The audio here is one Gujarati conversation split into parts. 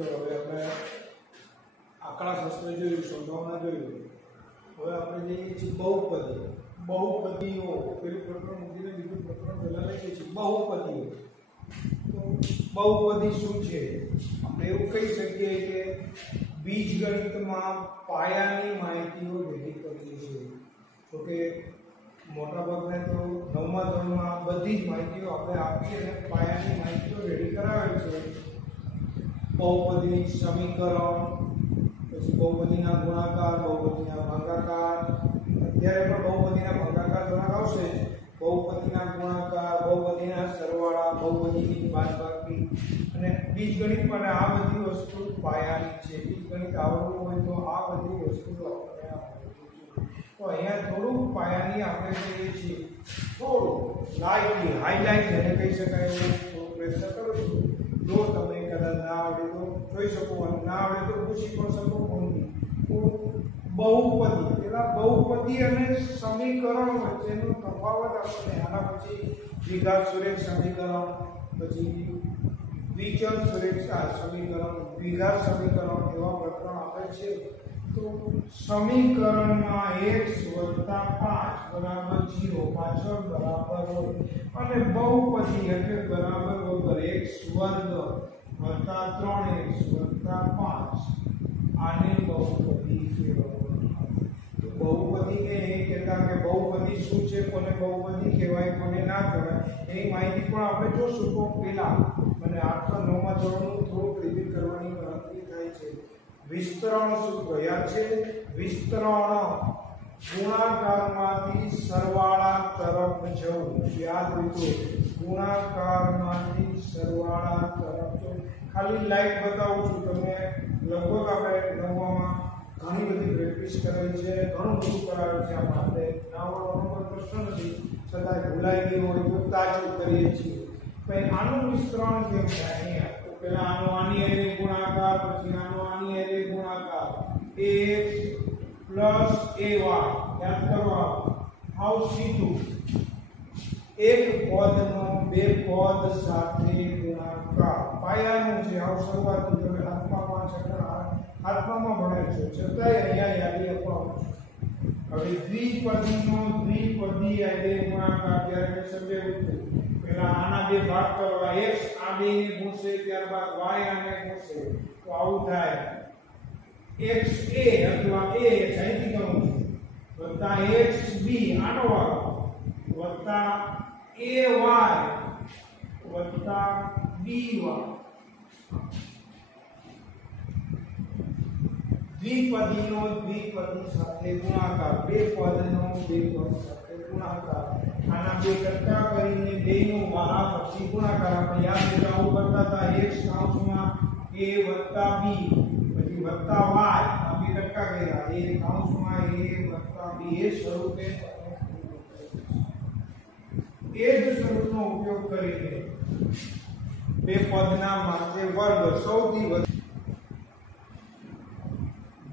મિત્રો હવે આપણે આંકડાશાસ્ત્ર જોયું, સંભાવના જોયું. હવે આપણે જઈએ છીએ બહુપદી. બહુપદીઓ પેલું પ્રકરણ મૂકીને બીજું પ્રકરણ પહેલા લઈએ છીએ બહુપદીઓ. તો બહુપદી શું છે? આપણે એવું કહી શકીએ કે બીજગણિતમાં પાયાની માહિતીઓ ભેગી કરવી છે. તો કે મોટાભાગને તો 9મા ધોરણમાં બધી જ માહિતીઓ આપણે આપી અને પાયાની માહિતીઓ રેડી કરાવે છે. બહુપદી સમીકરણ, પછી બહુપદીના ગુણાકાર, બહુપદીના ભાગાકાર. અત્યારે પણ બહુપદીના ભાગાકાર ધોરણ આવશે. બહુપદીના ગુણાકાર, બહુપદીના સરવાળા, બહુપદીની બાદબાકી અને બીજગણિત માટે આ બધી વસ્તુ પાયાની છે. બીજગણિત આવડવું હોય તો આ બધી વસ્તુઓ આપણે તો અહીંયા થોડું પાયાની આપણે કહીએ છીએ, થોડું લાઇટલી હાઇલાઇટ જેને કહી શકાય એવું થોડું પ્રયત્ન કરું છું. જો તમે કદાચ ના આવડે તો જોઈ શકો અને ના આવડે તો પૂછી પણ શકો. બહુપદી, પેલા બહુપદી અને સમીકરણ વચ્ચેનો તફાવત આપણે આના પછી દ્વિઘાત સુરેખ સમીકરણ, પછી વિચલ સુરેખ સમીકરણ, દ્વિઘાત સમીકરણ એવા પ્રકરણ આપે છે. તો સમીકરણમાં x + 5 = 0 પાછળ બરાબર હોય અને બહુપદી એટલે બરાબર વગર x² + 3x + 5 આને બહુપદી કહેવામાં આવે. તો બહુપદીને એ કહેતા કે બહુપદી શું છે, કોને બહુપદી કહેવાય, કોને ના કહેવાય એની માહિતી પણ આપણે જોશું. તો પહેલા મને 8મા 9મા ધોરણનું થોડુંક રિવીઝ કરવાની ગણતરી થાય છે. વિસ્તરણ સૂત્ર યાદ છે? વિસ્તરણ ગુણાકારમાંથી સરવાળા તરફ જવું. યાદ રાખો, ગુણાકારમાંથી સરવાળા તરફ જવું. ખાલી લાઈટ બતાવું છું તમને. લગભગ આપણે 9માં ઘણી બધી પ્રેક્ટિસ કરેલી છે, ઘણું બધું કરાવ્યું છે. આપણે નાવડવાનો કોઈ પ્રશ્ન નથી, છતાં ભૂલાઈ ગયું હોય તો તાજું કરીએ છીએ. ભાઈ આનું વિસ્તરણ કેમ થાય? અહીંયા તો પહેલા આનો આની હારે ગુણાકાર, પછી આનો આની હારે ગુણાકાર, ax + ay. યાદ કરો, આવ સીધું એક પદનો બે પદ સાથે ગુણાકાર. પાયાનું છે, આવ શરૂઆતનું. તમે હાથમાં ભણે છો, છતાંય અહીંયા યાદી અપાવું છું. હવે દ્વિપદીનો દ્વિપદી હારે ગુણાકાર ત્યારે મેં સમજાવ્યું હતું. પહેલા આના બે ભાગ કરવા, x આ બેને ગુણશે, ત્યારબાદ y આને ગુણશે. તો આવું થાય xa અથવા a અહીંથી કરું છું વત્તા xb આનો વાળો વત્તા ay વત્તા by. દ્વિપદીનો દ્વિપદી સાથે ગુણાકાર, બે પદનો બે પદ સાથે ગુણાકાર. આના બે કટકા કરીને બેનો આ પછી ગુણાકાર. આપણે યાદ રાખવું કરતા હતા x કૌંસમાં a વત્તા b પછી વત્તા y. આ બે કટકા કર્યા, a કૌંસમાં a વત્તા b. એ સ્વરૂપે એ જ સ્વરૂપનો ઉપયોગ કરીને બે પદના માથે વર્ગ. સૌથી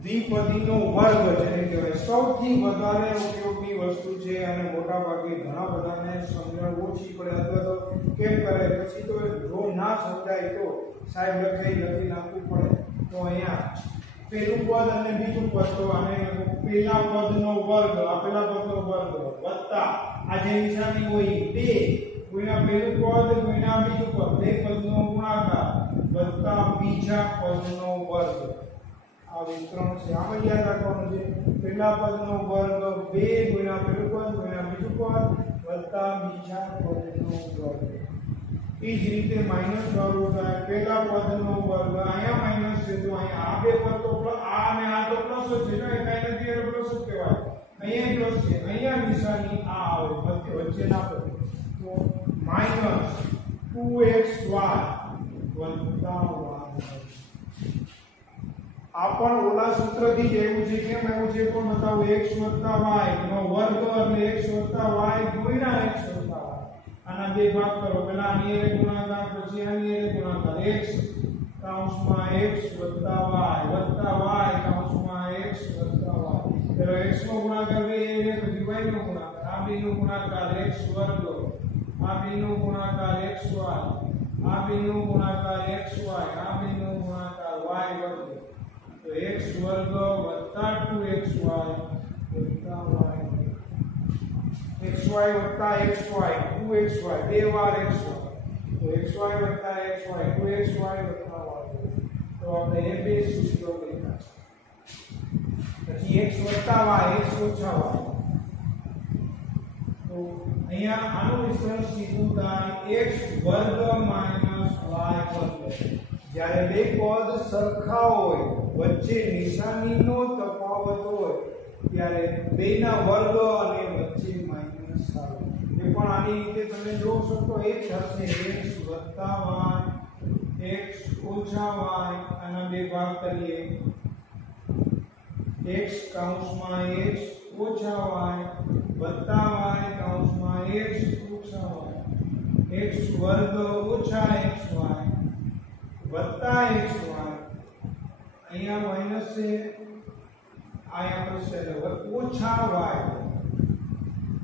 દ્વિપદીનો વર્ગ જેને કહેવાય સૌથી વધારે ઉપયોગની વસ્તુ છે અને મોટા ભાગે ઘણા બધાને સમજણ ઓછી પડે અથવા તો કેમ કરે પછી તો જો ના સમજાય તો સાહેબ લખી નાખવું પડે. તો અહીંયા પેલું પદ અને બીજું પદ, તો આને પેલા પદનો વર્ગ, આ પેલા પદનો વર્ગ વત્તા આ જે નિશાની હોય 2 ગુણ્યા પેલું પદ ગુણ્યા બીજું પદ, બે પદનો ગુણાકાર વત્તા બીજા પદનો વર્ગ. આ વિસ્તરણ છે. આમાં યાદ રાખવાનું છે, પહેલા પદનો વર્ગ 2 ગુણ્યા પેલું પદ ગુણ્યા બીજું પદ વત્તા બીજા પદનો વર્ગ. એ જ રીતે માઈનસ વાળું થાય, પહેલા પદનો વર્ગ, અહીંયા માઈનસ છે તો અહીંયા આ બે પદ તો આ અને આ તો પ્લસ જ છે ને, કાઈ નથી એટલે પ્લસ જ કહેવાય. અહીંયા પ્લસ છે, અહીંયા નિશાની આ આવે વચ્ચે ના પદ. તો માઈનસ 2xy વત્તા y. આ પણ ઓલા સૂત્રથી જ એવું છે. કેમ એવું છે પણ બતાવો. x + y નો વર્ગ એટલે x + y ગુણ્યા x + y. આના બે ભાગ કરો, પહેલા આની હારે ગુણાકાર પછી આની હારે ગુણાકાર. x કૌંસમાં x + y વત્તા y કૌંસમાં x + y. પેલો x નો ગુણાકાર બે પછી y નો ગુણાકાર. આ બેનો ગુણાકાર x2, આ બેનો ગુણાકાર xy, આ બેનો ગુણાકાર xy, આ બેનો ગુણાકાર y વર્ગ તો x વર્ગ વત્તા 2xy વત્તા y xy વત્તા xy 2xy બે વાર xy તો xy વત્તા xy 2xy વત્તા y તો આપણે એ બે સૂત્રો લખ્યા છે પછી x વત્તા y x ઓછા y તો અહીંયા આનું વિસ્તરણ સીધું થાય x વર્ગ માઈનસ y વર્ગ જ્યારે બે પદ સરખા હોય વચ્ચે નિશાનીનો તફાવત હોય ત્યારે બેના વર્ગ અને વચ્ચે માઈનસ આવે એ પણ આની રીતે તમે જોશો તો એક થશે x વત્તા y x ઓછા y આના બે ભાગ કરીએ x કૌંસમાં x ઓછા y વત્તા y કૌંસમાં x ઓછા y x વર્ગ ઓછા xy વત્તા xy અહીંયા માઈનસ છે આયા પ્લસ છે ઓછા y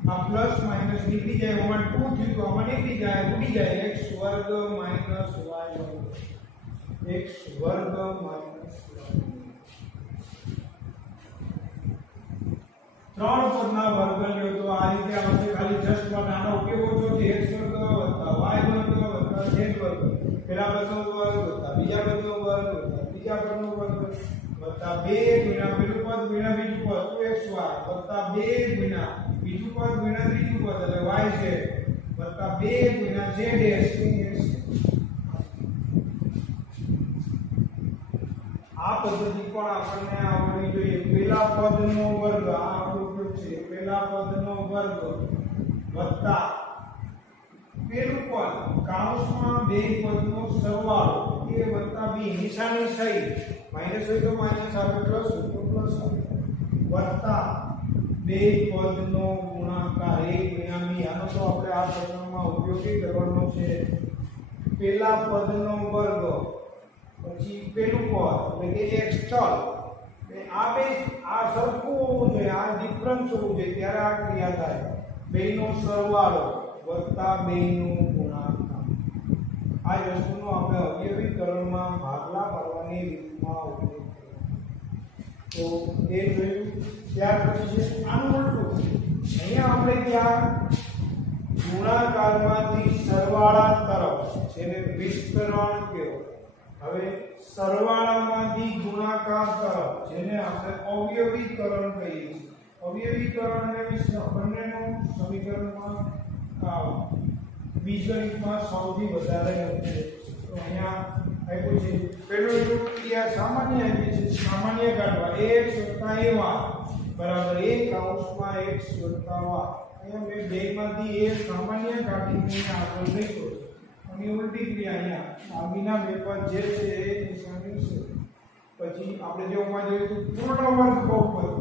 આ પ્લસ માઈનસ નીકળી જાય ઓમાં 2 થયું તો આમાં નીકળી જાય ઉડી જાય x વર્ગ માઈનસ y વર્ગ x વર્ગ માઈનસ y ત્રણ પદના વર્ગ લ્યો તો આ રીતે આવશે ખાલી જસ્ટ માટે આનો ઉપયોગ ઓછો છે x વર્ગ વત્તા y વર્ગ વત્તા z વર્ગ પેલા પદનો વર્ગ વત્તા બીજા પદનો વર્ગ વત્તા ત્રીજા પદનો વર્ગ વત્તા 2 ગુણ્યા પેલું પદ ગુણ્યા બીજું પદ 2xy વત્તા 2 ગુણ્યા બીજું પદ ગુણ્યા ત્રીજું પદ એટલે yz વત્તા 2 ગુણ્યા zs આ પદ્ધતિ પણ આપણને આવડવી જોઈએ પેલા પદનો વર્ગ આ આપણો ઉપયોગ છે પેલા પદનો વર્ગ વત્તા પેલું પદ કૌંસમાં બે પદનો સરવાળો એ વત્તા b નિશાની સહિત માઈનસ હોય તો માઈનસ આવે પ્લસ હોય તો પ્લસ આવે વત્તા બે પદનો ગુણાકાર એ ગુણ્યા b આનો તો આપણે આ પ્રકરણમાં ઉપયોગી કરવાનો છે પેલા પદનો વર્ગ પછી પેલું પદ એટલે કે x ચલ આ બે આ સરખું હોવું જોઈએ આ ડિફરન્સ હોવું જોઈએ ત્યારે આ ક્રિયા થાય બેનો સરવાળો વત્તા બેનો ગુણાકાર આ વસ્તુનો આપણે અવયવીકરણમાં ભાગલા પાડવાની રીતમાં ઉપયોગ તો એ જોયું ત્યાર પછી છે આનું ઉલટું અહીંયા આપણે ત્યાં ગુણાકારમાંથી સરવાળા તરફ જેને વિસ્તરણ કહેવાય હવે સરવાળામાંથી ગુણાકાર તરફ જેને આપણે અવયવીકરણ કહીએ છીએ અવયવીકરણ અને વિસ્તરણ બંનેનું સમીકરણમાં બીજગણિતમાં સૌથી વધારે તો અહીંયા આપ્યું છે પેલું ક્રિયા સામાન્ય આપી છે સામાન્ય કાઢવા x + ay બરાબર a કૌંસમાં x + y અહીંયા મેં બેમાંથી a સામાન્ય કાઢીને આગળ લખ્યો અને ઉલટી ક્રિયા અહીંયા આગળના બે પદ જે છે એ નિશાની છે પછી આપણે જે ઉમાં જોઈએ તો પૂર્ણ વર્ગ બહુપદ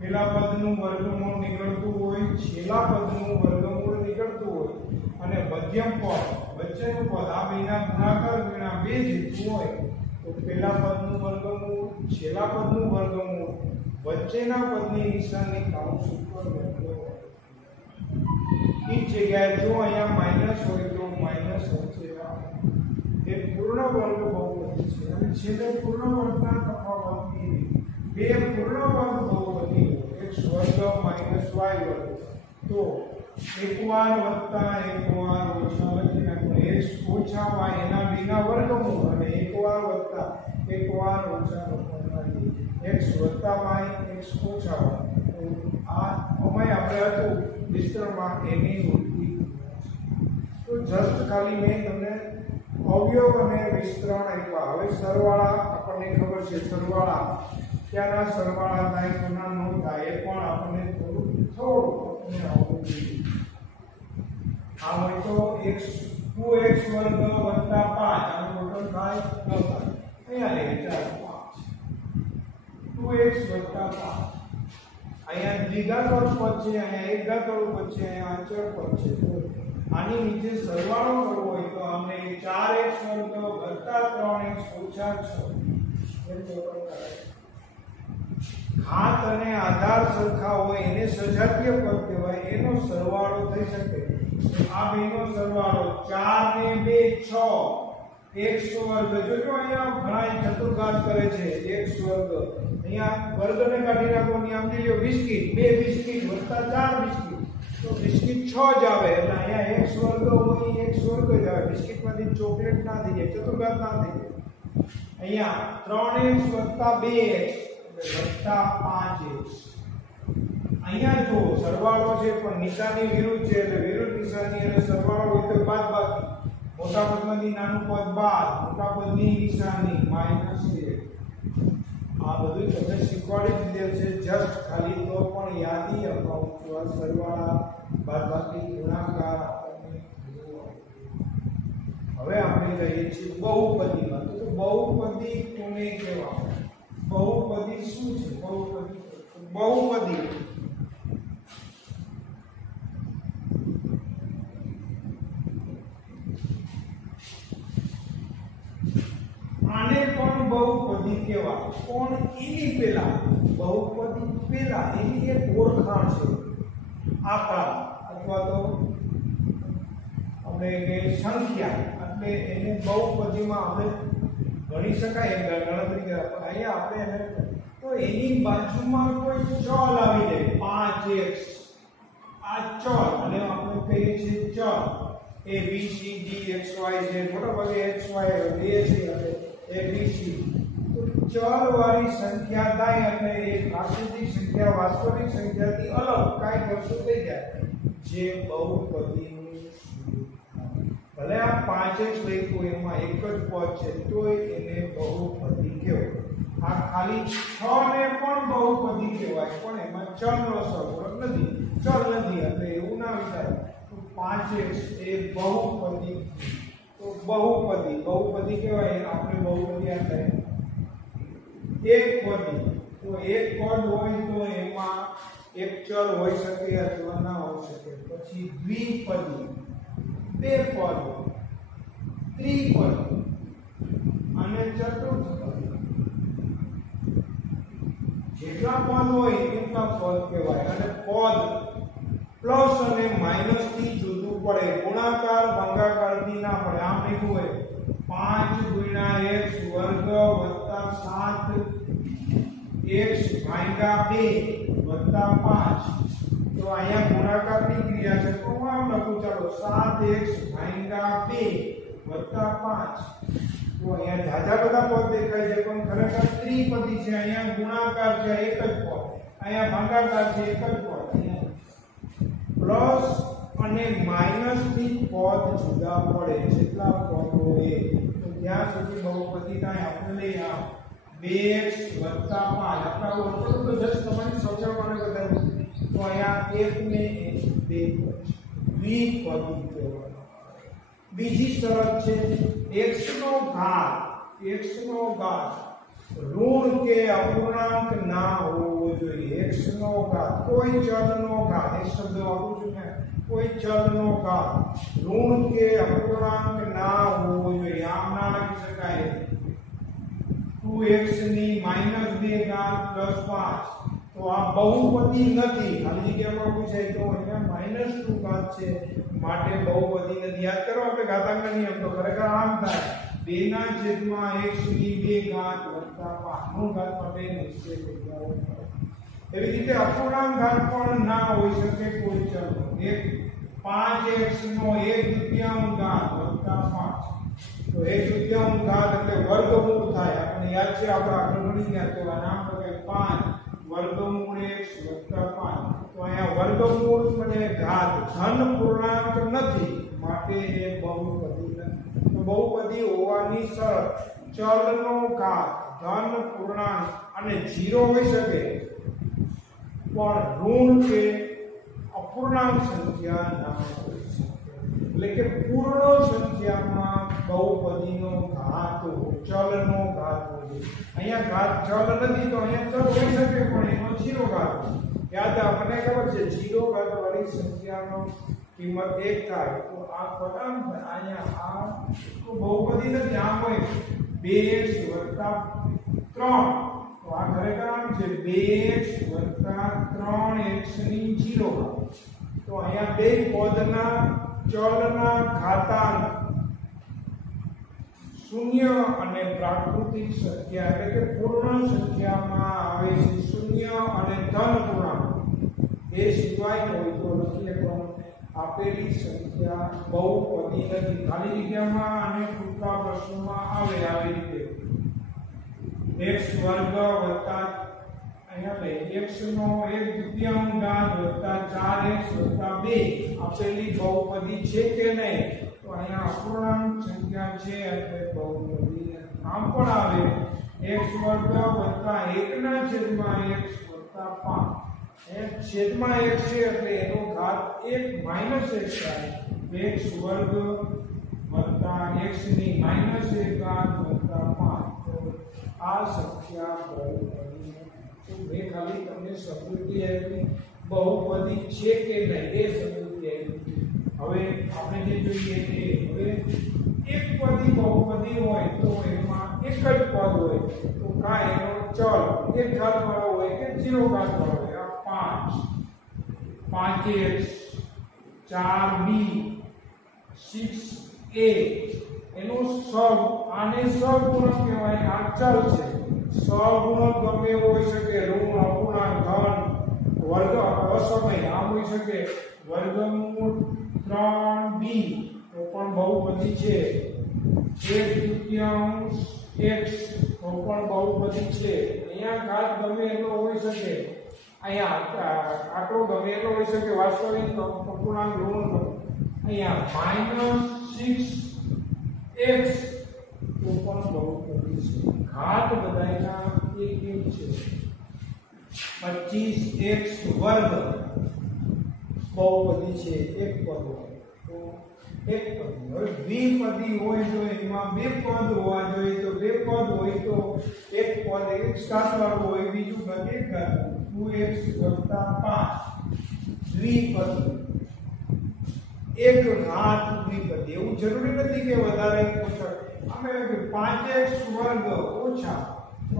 પેલા પદનું વર્ગમૂળ નીકળતું હોય છેલ્લા પદનું વર્ગમૂળ નીકળતું હોય અને મધ્યમ પદ વચ્ચેનું પદ આ બેના ગુણાકાર ગુણ્યા 2 જેટલું હોય તો પેલા પદનું વર્ગમૂળ છેલ્લા પદનું વર્ગમૂળ વચ્ચેના પદની નિશાની કૌંસ ઉપર લખેલો હોય એ જગ્યાએ જો અહીંયા માઈનસ હોય તો માઈનસ વચ્ચે એ પૂર્ણ વર્ગ બહુપદી છે અને છેલ્લે પૂર્ણ વર્ગના તફાવતની બે પૂર્ણ વર્ગ બહુપદી x વર્ગ માઈનસ y વર્ગ તો એક વાર વત્તા એક વાર ઓછા લખી નાખો x ઓછા y એના બેના વર્ગમૂળ અને એક વાર વત્તા એક વાર ઓછા લખવાની x વત્તા y x ઓછા y આ અમાય આપણે હતું વિસ્તરણમાં એની ઉલટી તો જસ્ટ ખાલી મેં તમને અવયવ અને વિસ્તરણ આપ્યા હવે સરવાળા આપણને ખબર છે સરવાળા ક્યાંના સરવાળા થાય કોના નો થાય એ પણ આપણને થોડું આવડવું જોઈએ આ હોય તો x 2x વર્ગ વત્તા 5 આનો ટોટલ થાય 9 થાય અહીંયા લે 4 5 2x વત્તા 5 અહીંયા દ્વિઘાતોડ પદ છે અહીંયા એકઘાતોડ પદ છે અહીંયા અચળ પદ છે આની નીચે સરવાળો કરવો હોય તો અમને 4x વર્ગ વત્તા 3x ઓછા 6 એ ટોટલ થાય ઘાત અને આધાર સરખા હોય એને સજાતીય પદ કહેવાય એનો સરવાળો થઈ શકે આ બેનો સરવાળો 4 ને 2 6 x વર્ગ જોજો અહીંયા ઘણા ચતુર્ઘાત કરે છે x વર્ગ અહીંયા વર્ગને કાઢી નાખો ની આમ લ્યો બિસ્કિટ 2 બિસ્કિટ વત્તા 4 બિસ્કિટ તો બિસ્કિટ 6 જ આવે એટલે અહીંયા x વર્ગ હોય x વર્ગ જ આવે બિસ્કિટમાંથી ચોકલેટ ના થઈ જાય ચતુર્ઘાત ના થઈ જાય અહીંયા 3x વત્તા 2x વત્તા 5x અહીંયા જો સરવાળો છે પણ નિશાની વિરુદ્ધ છે એટલે વિરુદ્ધ નિશાની અને સરવાળો હોય તો બાદબાકી મોટા પદમાંથી નાનું પદ બાદ મોટા પદની નિશાની માઈનસ 1 આ બધું તમને શીખવાડી દીધેલ છે જસ્ટ ખાલી તો પણ યાદી અપાવું છું આ સરવાળા બાદબાકી ગુણાકાર આપણને હવે આપણે કહીએ છીએ બહુપદીમાં તો બહુપદી કોને કહેવાય બહુપદી શું છે બહુપદી આને પણ બહુપદી કહેવાય કોણ એની પહેલા બહુપદી પહેલા એની એક ઓળખાણ છે આકાર અથવા તો આપણે કે સંખ્યા એટલે એને બહુપદીમાં આપણે ગણી શકાય ગણતરી કરવા પણ અહીંયા આપણે એને તો એની બાજુમાં કોઈ ચલ આવી જાય 5x આ ચલ અને આપણે કહીએ છીએ ચલ a b c d x y z બરાબર x y બે છે એટલે a b c તો ચલ વાળી સંખ્યા થાય એટલે એ આકૃતિક સંખ્યા વાસ્તવિક સંખ્યાથી અલગ કાઈ વસ્તુ થઈ જાય જે બહુપદીનું ભલે આ 5x લખ્યું એમાં એક જ પદ છે તોય એને બહુપદી કહેવાય આ ખાલી 6 ને પણ બહુપદી કહેવાય પણ એમાં ચલનો સહગુણક નથી ચલ નથી એટલે એવું ના વિચારો તો 5x એ બહુપદી તો બહુપદી કહેવાય આપણે બહુપદી આ થાય એક પદી તો એક પદ હોય તો એમાં એક ચલ હોઈ શકે અથવા ના હોઈ શકે પછી દ્વિપદી બે પદ ત્રિપદી અને ચતુર્થ પદ જેટલા પદ હોય એટલા પદ કહેવાય અને પદ પ્લસ અને માઈનસ થી જુદું પડે ગુણાકાર ભાગાકાર થી ના પડે આમ લખ્યું હોય 5 ગુણ્યા x વર્ગ વત્તા 7x ભાગ્યા 2 વત્તા 5 તો અહીંયા ગુણાકારની ક્રિયા છે તો હું આમ લખું ચાલો 7x ભાગ્યા 2 વત્તા 5 તો અહીંયા જાજા બધા પદ દેખાય છે પણ ખરેખર ત્રિપદી છે અહીંયા ગુણાકાર છે એક જ પદ અહીંયા ભાગાકાર છે એક જ પદ પ્લસ અને માઈનસ થી પદ જુદા પડે જેટલા પદ હોય તો ત્યાં સુધી બહુપદી થાય આપણે લઈ આવ 2x 5 આપણા ઉપર તો જસ્ટ તમારી સમજણ માટે બતાવ્યું તો અહીંયા 1 ને 2 દ્વિપદી કહેવાય બીજી શરત છે x નો ઘાત ઋણ કે અપૂર્ણાંક ના હોવો જોઈએ x નો ઘાત કોઈ ચલનો ઘાત એક શબ્દ વાપરું છું ને કોઈ ચલનો ઘાત ઋણ કે અપૂર્ણાંક ના હોવો જોઈએ આમ ના લખી શકાય 2x ની -2 ઘાત +5 તો આ બહુપદી નથી ખાલી જગ્યામાં પૂછાય તો અહીંયા -2 ઘાત છે માટે બહુપદી નથી યાદ કરો આપણે ઘાતાંકના નિયમ તો ખરેખર આમ થાય 2 ના છેદમાં x ની 2 ઘાત વત્તા 5 નો ઘાત માટે નિશ્ચય જગ્યાઓ એવી રીતે અપૂર્ણાંક ઘાત પણ ના હોઈ શકે કોઈ ચલનો 5x નો 1/2 ઘાત વત્તા 5 તો 1/2 ઘાત એટલે વર્ગમૂળ થાય આપણે યાદ છે આપણે આગળ ભણી ગયા તો આ નામ લખે 5 વર્ગમૂળ x વત્તા 5 તો અહીંયા વર્ગમૂળ એટલે ઘાત ધન પૂર્ણાંક નથી માટે એ બહુપદી નથી તો બહુપદી હોવાની શરત ચલનો ઘાત ધન પૂર્ણાંક અને 0 હોઈ શકે પણ ઋણ કે અપૂર્ણાંક સંખ્યા ના હોઈ શકે એટલે કે પૂર્ણ સંખ્યામાં બહુપદીનો ઘાત ચલનો ઘાત હોય અહીંયા ઘાત ચલ નથી તો અહીંયા ચલ હોઈ શકે પણ એનો 0 ઘાત યાદ આપણને ખબર છે 0 ઘાત વાળી સંખ્યાનો કિંમત 1 થાય તો આ પદાંક અહીંયા આ તો બહુપદી નથી આમ હોય 2x 3 તો આ ખરેખર આમ છે 2x 3x ની 0 ઘાત તો અહીંયા બે પદના ચલના ઘાતાંક શૂન્ય અને પ્રાકૃતિક સંખ્યા એટલે કે પૂર્ણ સંખ્યામાં આવે છે શૂન્ય અને ધન પૂર્ણાંક એ સિવાય હોય તો લખીએ પણ આપેલી સંખ્યા બહુપદી નથી ખાલી જગ્યામાં અને ટૂંકા પ્રશ્નોમાં આવે આવી રીતે x વર્ગ વત્તા અહીંયા લે x નો 1/2 ઘાત વત્તા 4x વત્તા 2 આપેલી બહુપદી છે કે નહીં તો અહીંયા અપૂર્ણાંક સંખ્યા છે એટલે બહુપદી આમ પણ આવે x વર્ગ વત્તા 1 ના છેદમાં x વત્તા 5 x છેદમાં 1 છે એટલે એનો ઘાત 1 માઈનસ 1 થાય x વર્ગ વત્તા x ની માઈનસ 1 ઘાત વત્તા 5 તો આ સંખ્યા બહુપદી તો મેં ખાલી તમને સમજૂતી આપી બહુપદી છે કે નહીં એ સમજૂતી આપી હવે આપણે જે જોઈએ કે હવે એક પદી બહુપદી હોય તો એમાં એક જ પદ હોય તો કાંઈ એનો ચલ એક ઘાત વાળો હોય કે 0 ઘાત વાળો હોય આ 5 5x 4b 6a એનો સબ આને સહગુણક કહેવાય આ ચલ છે સહગુણક ગમે હોઈ શકે ઋણ અપૂર્ણાંક ધન વર્ગ અસમય આમ હોઈ શકે વર્ગમૂળ 3b તો પણ બહુપદી છે 1/2 x તો પણ બહુપદી છે અહીંયા ઘાત ગમે એટલો હોઈ શકે અહીંયા આટલો ગમે એટલો હોઈ શકે વાસ્તવિક અપૂર્ણાંક ઋણ અહીંયા -6x તો પણ બહુપદી છે ઘાત બધાયના એક એક છે 25x વર્ગ બહુપદી છે એક પદ હોય તો એક પદ હવે દ્વિપદી હોય તો એમાં બે પદ હોવા જોઈએ તો બે પદ હોય તો એક પદ એક ઘાત વાળું હોય બીજું ઘાત એક ઘાત 2x 5 દ્વિપદી એક ઘાત દ્વિપદી એવું જરૂરી નથી કે વધારે ઓછા અમે 5x વર્ગ ઓછા 3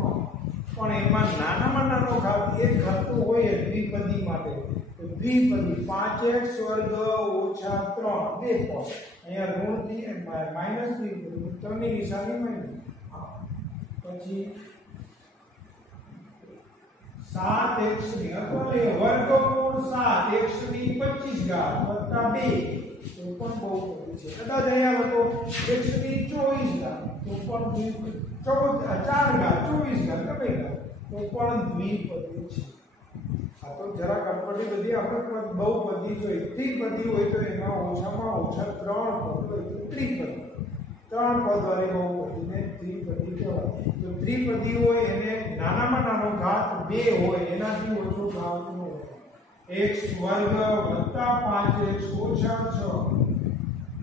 પણ એમાં નાનામાં નાનો ઘાત એક ઘાત તો હોય દ્વિપદી માટે તો દ્વિપદી 5x વર્ગ ઓછા 3 બે પદ અહીંયા ઋણ થી માઈનસ થી 3 ની નિશાની માઈનસ પછી 7x ની અથવા વર્ગમૂળ 7x ની 25 ઘાત વત્તા 2 તો પણ બહુપદી છે કદાચ અહીંયા લખો x ની 24 ઘાત તો પણ 4 ઘાત 24 ઘાત ગમે ઘાત તો પણ દ્વિપદી છે આ તો જરા કટપટી બધી આપણે બહુપદી જોઈએ ત્રિપદી હોય તો એમાં ઓછામાં ઓછા 3 પદ હોય તો ત્રિપદી 3 પદ વાળી બહુપદીને ત્રિપદી કહેવાય તો ત્રિપદી હોય એને નાનામાં નાનો ઘાત 2 હોય એનાથી ઓછો ઘાત ન હોય x વર્ગ વત્તા 5x ઓછા 6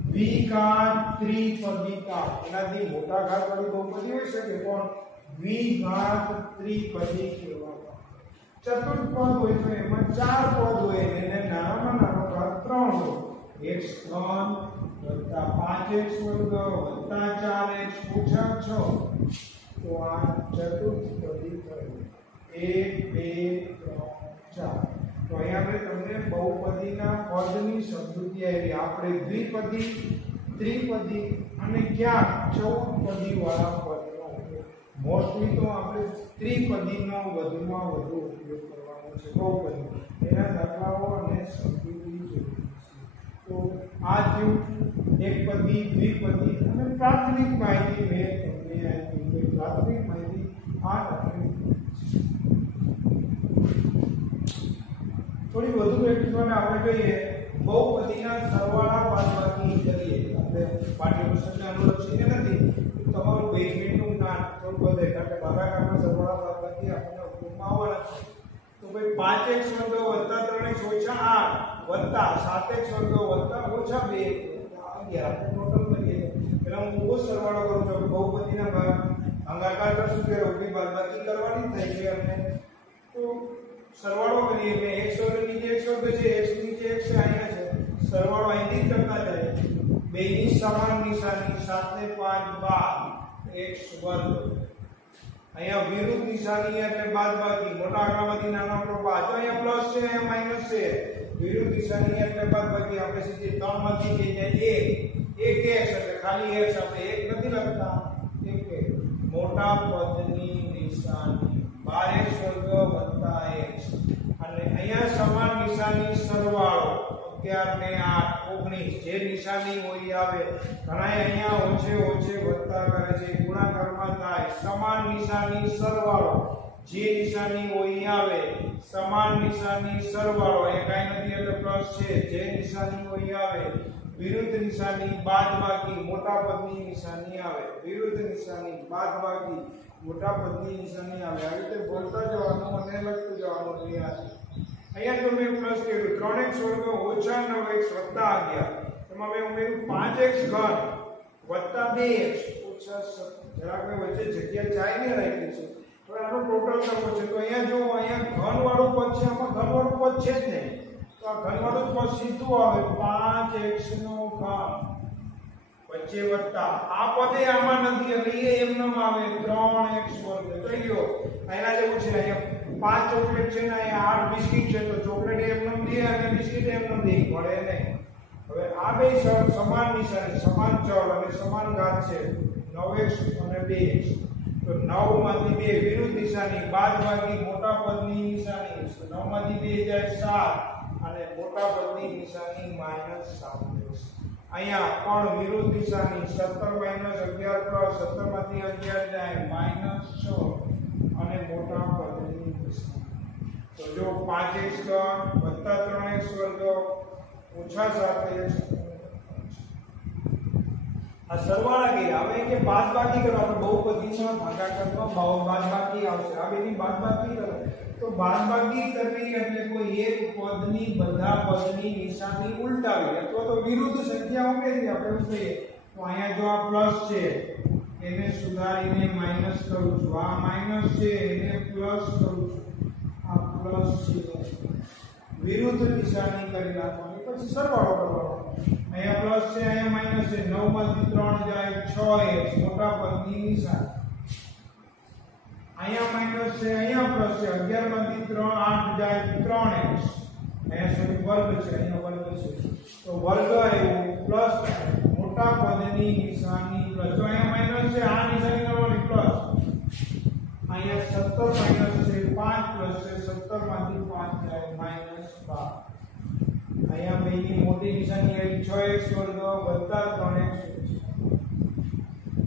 દ્વિઘાત ત્રિપદીકા એનાથી મોટા ઘાત વાળી બહુપદી હોઈ શકે પણ દ્વિઘાત ત્રિપદી કહેવાય ચતુર્થ પદ હોય તો એમાં 4 પદ હોય એને નાનામાં નાનો ઘાત 3 હોય x3 વત્તા 5x વર્ગ વત્તા 4x ઓછા 6 તો આ ચતુર્થ પદી થયું 1 2 3 4 તો અહીંયા આપણે તમને બહુપદીના પદની સમજૂતી આવી આપણે દ્વિપદી ત્રિપદી અને ક્યાં ચૌપદી વાળા પદનો ઉપયોગ મોસ્ટલી તો આપણે ત્રિપદીનો વધુમાં વધુ ઉપયોગ કરવાનો છે બહુપદી એના દાખલાઓ અને સમજૂતી જોઈએ તો આ જે એકપદી દ્વિપદી અને પ્રાથમિક માહિતી મેં તમને આપી પ્રાથમિક માહિતી આ આપણે થોડી વધુ પ્રેક્ટિસ માટે આપણે કહીએ બહુપદીના સરવાળા બાદબાકી કરીએ આપણે પાઠ્યપુસ્તકને અનુલક્ષીને નથી તમારું 2 મિનિટનું જ્ઞાન થોડું વધે કારણ કે ભાગાકારના સરવાળા બાદબાકી આપણને ઉપયોગમાં આવવાના છે તો ભાઈ 5x વર્ગ વત્તા 3x ઓછા 8 વત્તા 7x વર્ગ વત્તા ઓછા 2 11 આપણે ટોટલ કરીએ પહેલા હું બહુ સરવાળો કરું છું બહુપદીના ભાગાકાર શું કે રોકડી બાદબાકી કરવાની થાય છે અને તો સરવાળો કરીએ કે x વર્ગ નીચે x વર્ગ છે x નીચે x છે અહીંયા છે સરવાળો અહીંથી કરતા જાય બેની સમાન નિશાની 7 ને 5 12 x વર્ગ અહીંયા વિરુદ્ધ નિશાની એટલે બાદબાકી મોટા આંકડામાંથી નાનો આંકડો બાદ તો અહીંયા પ્લસ છે અહીંયા માઈનસ છે વિરુદ્ધ નિશાની એટલે બાદબાકી આપણે સીધી 3 માંથી જઈને 1 1x એટલે ખાલી x આપણે 1 નથી લખતા મોટા પદની નિશાની 12x વર્ગ વત્તા x અને અહીંયા સમાન નિશાની સરવાળો 11 ને 8 19 જે નિશાની હોય આવે ઘણા અહીંયા ઓછે ઓછે વત્તા કરે છે ગુણાકારમાં થાય સમાન નિશાની સરવાળો જે નિશાની હોય આવે સમાન નિશાની સરવાળો એ કાઈ નથી એટલે પ્લસ છે જે નિશાની હોય આવે વિરુદ્ધ નિશાની બાદબાકી મોટા પદની નિશાની આવે વિરુદ્ધ નિશાની બાદબાકી મોટા પદની નિશાની આવે આવી રીતે બોલતા જવાનું અને લખતું જવાનું યાદ અહીંયા તો મેં પ્લસ કર્યું 3x વર્ગ ઓછા 9x વત્તા 11 એમાં મેં ઉમેર્યું 5x ઘન વત્તા 2x ઓછા 7 જરાક મેં વચ્ચે જગ્યા ચાઈને રાખી છે હવે આનો ટોટલ કરવો છે તો અહીંયા જો અહીંયા ઘન વાળું પદ છે આમાં ઘન વાળું પદ છે જ નહીં તો આ ઘન વાળું પદ સીધું આવે 5x નો ઘન વચ્ચે વત્તા આ પદે આમાં નથી એટલે એ એમનેમ આવે 3x વર્ગ થઈ ગયો અહીંયા જેવું છે અહીંયા 5 ચોકલેટ છે ને અહીંયા 8 બિસ્કિટ છે તો ચોકલેટ એમનેમ દે અને બિસ્કિટ એમનેમ દે મળે નહીં હવે આ બે સમાન નિશાની સમાન ચલ અને સમાન ઘાત છે 9x અને 2x તો 9 માંથી 2 વિરુદ્ધ નિશાની બાદબાકી મોટા પદની નિશાની 9 માંથી 2 જાય 7 અને મોટા પદની નિશાની -7x અહીંયા પણ વિરુદ્ધ નિશાની 17 - 11 + 17 માંથી 11 જાય -6 અને મોટા પદની નિશાની તો જો 5x ઘન વત્તા 3x વર્ગ ઓછા 7x આ સરવાળા કર્યા હવે કે બાદબાકી કરવાનો બહુપદીમાં ભાગાકારમાં બાદબાકી આવશે આ બેની બાદબાકી કરો તો બાદબાકી કરવી એટલે કોઈ એક પદની બધા પદની નિશાની ઉલટાવી અથવા તો વિરુદ્ધ સંખ્યા ઉમેરવી આપણે કહીએ તો અહીંયા જો આ પ્લસ છે એને સુધારીને માઈનસ કરું છું આ માઈનસ છે એને પ્લસ કરું છું આ પ્લસ છે વિરુદ્ધ નિશાની કરી નાખવાની પછી સરવાળો કરવાનો અહીંયા પ્લસ છે અહીંયા માઈનસ છે 9 માંથી 3 જાય 6x મોટા પદની નિશાની અહીંયા માઈનસ છે અહીંયા પ્લસ છે 11 માંથી 3 8 જાય 3x અહીંયા સુધી વર્ગ છે અહીંયા વર્ગ છે તો વર્ગ આવ્યો પ્લસ મોટા પદની નિશાની પ્લસ જો અહીંયા માઈનસ છે આ નિશાની કરવાની પ્લસ અહીંયા 17 માઈનસ છે 5 પ્લસ છે 17 માંથી 5 જાય -12 અહીંયા બેની મોટી નિશાની આવી 6x વર્ગ વત્તા 3x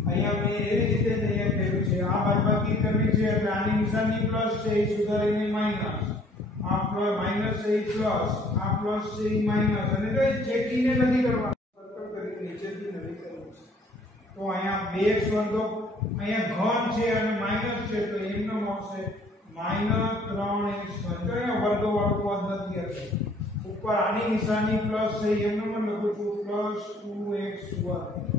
અહીંયા મેં એ રીતે અહીંયા કર્યું છે આ બાદબાકી કરવી છે એટલે આની નિશાની પ્લસ છે એ સુધારીને માઈનસ આ પ્લસ માઈનસ છે એ પ્લસ આ પ્લસ છે એ માઈનસ અને તો એ ચેકીને નથી કરવાનું સર્કલ કરી નીચેથી નથી કરવું તો અહીંયા 2x વર્ગ અહીંયા ઘન છે અને માઈનસ છે તો એમનો આવશે -3x ઘન તો અહીંયા વર્ગ વાળું પદ નથી આવતું ઉપર આની નિશાની પ્લસ છે એમનો પણ લખું છું +2x વર્ગ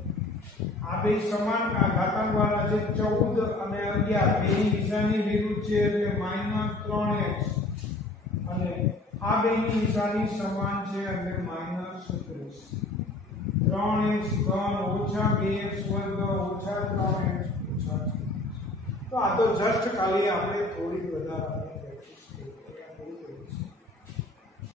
આ બે સમાન ઘાતાંક વાળા છે 14 અને 11 બેની નિશાની વિરુદ્ધ છે એટલે -3x અને આ બેની નિશાની સમાન છે એટલે -30 3x ઘન ઓછા 2x વર્ગ ઓછા 3x ઓછા 6 તો આ તો જસ્ટ ખાલી આપણે થોડી વધારે